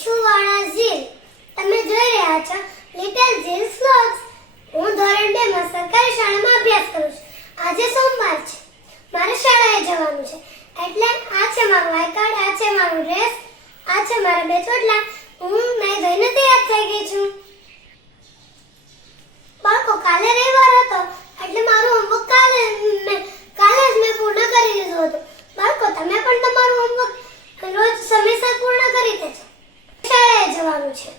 છું ઝીલ તમે જોઈ રહ્યા છો લિટલ ઝીલ વ્લોગ્સ હું ધોરણ 2 માં સરકારી શાળામાં અભ્યાસ કરું છું. આજે સોમવાર છે. મારે શાળાએ જવાનું છે. એટલે આ છે મારું આઈ કાર્ડ આ છે મારું ડ્રેસ આ છે મારા બે ચોટલા. હું મેં ધોઈને તૈયાર થઈ ગઈ છું. બાળકો, કાલે રવિવાર હતો, એટલે મારું હોમવર્ક કાલે કાલે જ મેં પૂર્ણ કરી દીધું હતું બાળકો તમે પણ તમારું હોમવર્ક રોજ સમયસર પૂર્ણ કરી દેજો શાળાએ જવાનું છે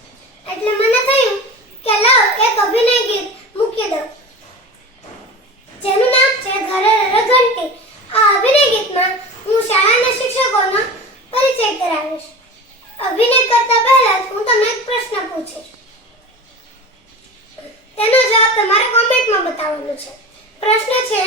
એટલે મને થયું કે લાવ એક અભિનય ગીત મૂકી દઉં. જેનું નામ છે ઘરે રઘંટી. આ અભિનય ગીતમાં હું શાળાના શિક્ષકોનો પરિચય કરાવીશ. અભિનય કરતા પહેલા હું તમને એક પ્રશ્ન પૂછીશ. તેનો જવાબ તમારે કોમેન્ટમાં બતાવવાનો છે. પ્રશ્ન છે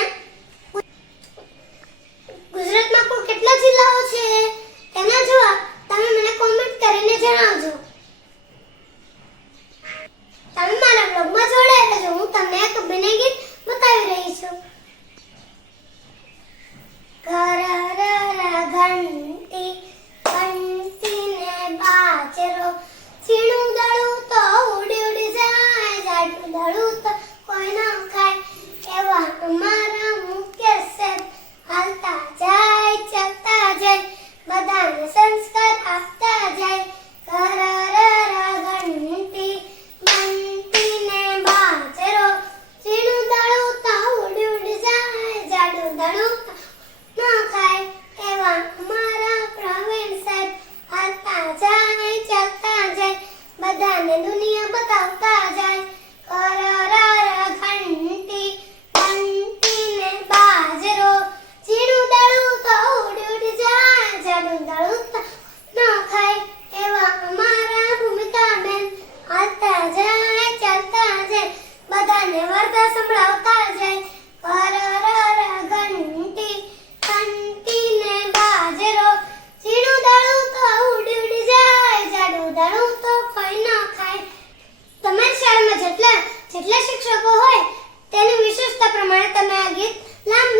શિક્ષકો હોય, તેની વિશેષતા પ્રમાણે તમે આ ગીત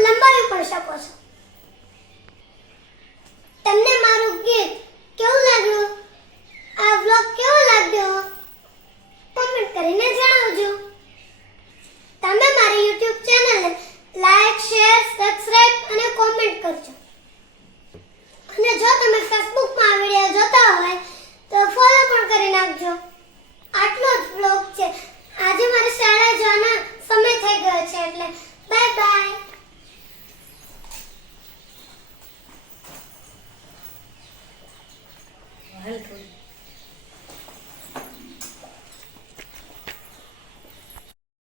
લંબાવી પણ શકો છો. તમને મારું ગીત કેવું લાગ્યું? આ બ્લોગ કેવો લાગ્યો? કોમેન્ટ કરીને જણાવજો. તમે મારી YouTube ચેનલને લાઈક શેર સબસ્ક્રાઇબ અને કોમેન્ટ કરજો. અને જો તમે ફેસબુકમાં આ વિડિયો જોતા હોય, તો ફોલો પણ કરી નાખજો. હાલ થોડી